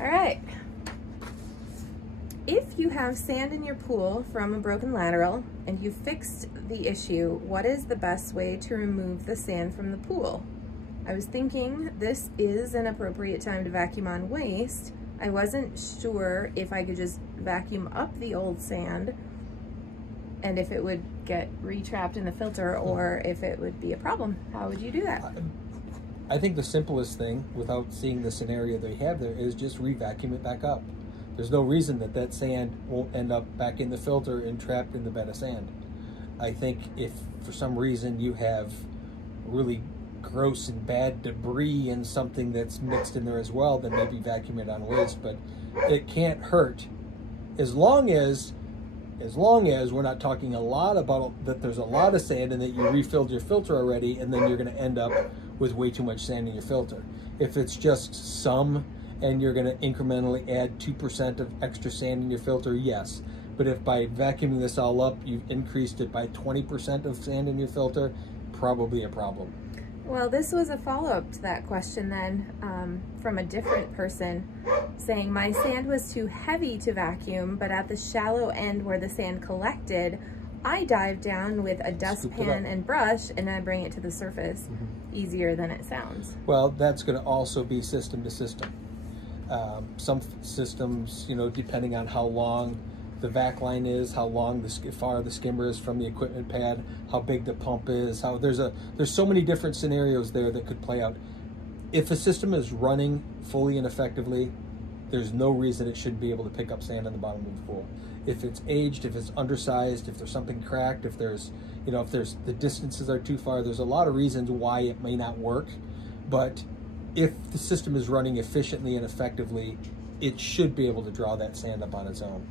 All right. If you have sand in your pool from a broken lateral and you fixed the issue, what is the best way to remove the sand from the pool? I was thinking this is an appropriate time to vacuum on waste. I wasn't sure if I could just vacuum up the old sand and if it would get retrapped in the filter or if it would be a problem. How would you do that? I think the simplest thing, without seeing the scenario they have there, is just re-vacuum it back up. There's no reason that that sand won't end up back in the filter and trapped in the bed of sand. I think if for some reason you have really gross and bad debris and something that's mixed in there as well, then maybe vacuum it on waste, but it can't hurt as long as we're not talking a lot about that there's a lot of sand and that you refilled your filter already and then you're going to end up with way too much sand in your filter. If it's just some and you're going to incrementally add 2% of extra sand in your filter, yes. But if by vacuuming this all up you've increased it by 20% of sand in your filter, probably a problem. Well, this was a follow-up to that question then from a different person saying my sand was too heavy to vacuum, but at the shallow end where the sand collected, I dive down with a dustpan and brush and I bring it to the surface. Easier than it sounds. Well, that's going to also be system to system. Some systems, you know, depending on how long the vac line is, how long far the skimmer is from the equipment pad, how big the pump is, how there's so many different scenarios there that could play out. If a system is running fully and effectively, there's no reason it shouldn't be able to pick up sand on the bottom of the pool. If it's aged, if it's undersized, if there's something cracked, if there's, you know, if the distances are too far, there's a lot of reasons why it may not work. But if the system is running efficiently and effectively, it should be able to draw that sand up on its own.